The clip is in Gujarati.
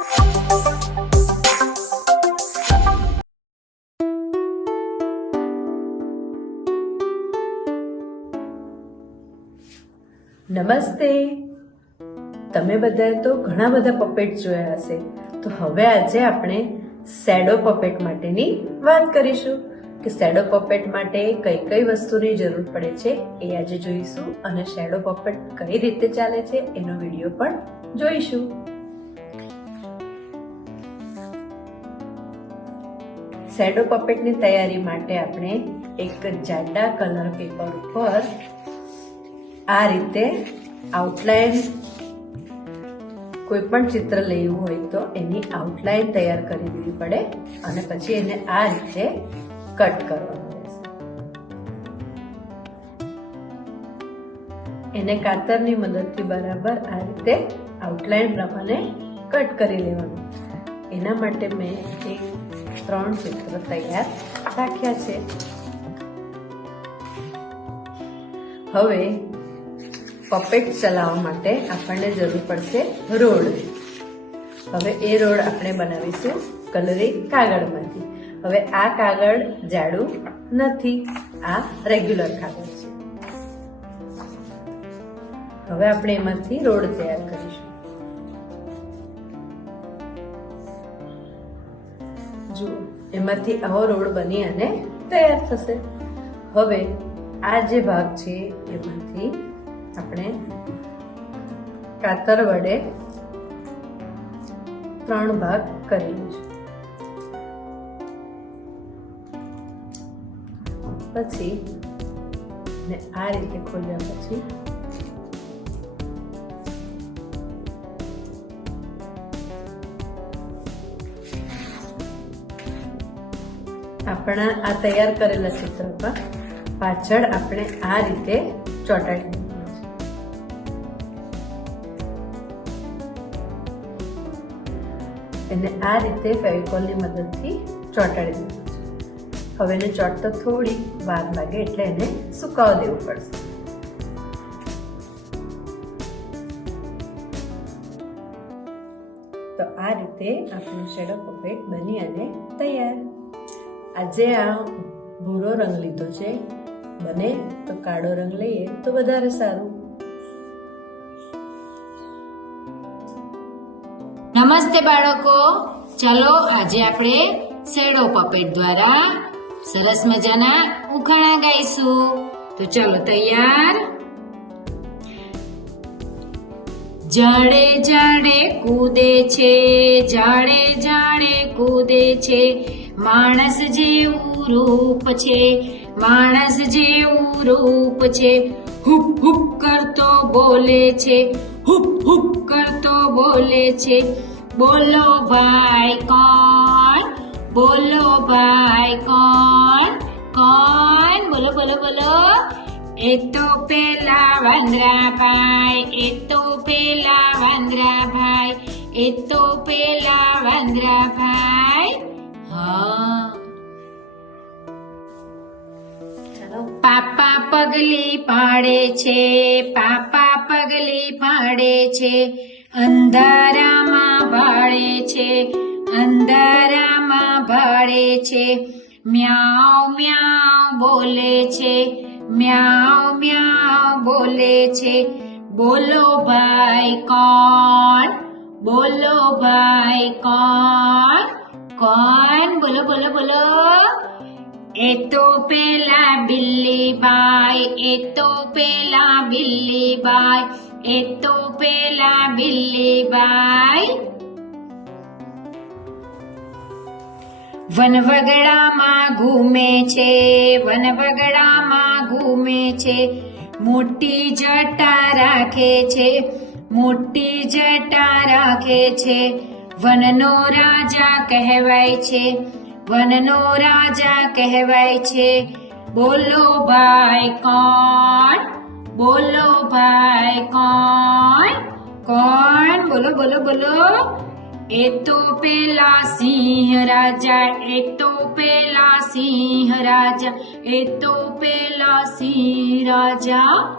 નમસ્તે. તમે બધાએ તો ઘણા બધા પપેટ જોયા હશે. તો હવે આજે આપણે શેડો પપેટ માટેની વાત કરીશું કે શેડો પપેટ માટે કઈ કઈ વસ્તુની જરૂર પડે છે એ આજે જોઈશું અને શેડો પપેટ કઈ રીતે ચાલે છે એનો વીડિયો પણ જોઈશું. શેડો પપેટની તૈયારી માટે આપણે એક જાડા કલર પેપર ઉપર આ રીતે આઉટલાઈન કોઈ પણ ચિત્ર લેવું હોય તો એની આઉટલાઈન તૈયાર કરી દેવી પડે અને પછી એને આ રીતે કટ કરવાનું એને કાતરની મદદથી બરાબર આ રીતે આઉટલાઈન પ્રમાણે કટ કરી લેવાનું. એના માટે મેં એક ત્રણ ચિત્ર તૈયાર રાખ્યા છે. હવે પપેટ ચલાવવા માટે આપણને જરૂર પડશે રોડ. હવે એ રોડ આપણે બનાવીશું કલરી કાગળમાંથી. હવે આ કાગળ જાડું નથી, આ રેગ્યુલર કાગળ છે. હવે આપણે એમાંથી રોડ તૈયાર કરીશું. એમાંથી આવો રોડ બની અને તૈયાર થશે. હવે આ જે ભાગ છે એમાંથી આપણે કાતર વડે ત્રણ ભાગ કરી લઈશું પછી ને આ રીતે ખોલ્યા પછી આપણા આ તૈયાર કરેલા ચિત્ર પર પાછળ આપણે આ રીતે ચોંટાડી એને આ રીતે ફેવિકોલની મદદથી ચોંટાડી દીધું છે. હવે એને ચોંટતા થોડી વાર લાગે એટલે એને સુકાવા દેવું પડશે. તો આ રીતે આપણું શેડો પપેટ બની અને તૈયાર. આજે આ ભૂરો રંગ લીધો છે. બને તો કાળો રંગ લઈએ તો વધારે સારું. નમસ્તે બાળકો. ચલો, આજે આપણે શેડો પપેટ દ્વારા સરસ મજાના ઉખાણા ગાઈશું. તો ચલો, તૈયાર? જાડે જાડે કૂદે છે, જાડે જાડે કૂદે છે. માણસ જેવું રૂપ છે, માણસ જેવું રૂપ છે. હુપ હુપ કરતો બોલે છે, હુપ હુપ કરતો બોલે છે. બોલો ભાઈ કોણ? બોલો ભાઈ કોણ? કોણ? બોલો બોલો બોલો. એ તો પેલા વાંદરાભાઈ, એ તો પેલા વાંદરાભાઈ, એ તો પેલા વાંદરા ભાઈ હા ચાલો પાપા પગલી પાડે છે, પાપા પગલી પાડે છે, અંધારામાં ભાળે છે, અંધારામાં ભાળે છે, મ્યાઉ મ્યાઉ બોલે છે, મ્યાઉ મ્યાઉ બોલે છે, બોલો ભાઈ કોણ, બોલો ભાઈ કોણ? કોણ? બોલો બોલો બોલો. એ તો પેલા બિલ્લીબાઈ, એ તો પેલા બિલ્લીબાઈ, એ તો પેલા બિલ્લીબાઈ. વનવગડામાં ઘૂમે છે વનવગડામાં ઘૂમે છે, મોટી જટા રાખે છે, મોટી જટા રાખે છે. વનનો રાજા કહેવાય છે, વનનો રાજા કહેવાય છે. બોલો ભાઈ કોણ? બોલો ભાઈ કોણ? કોણ? બોલો બોલો બોલો. એ તો પેલા સિંહ રાજા, એ તો પેલા સિંહ રાજા, એ તો પેલા સિંહ રાજા.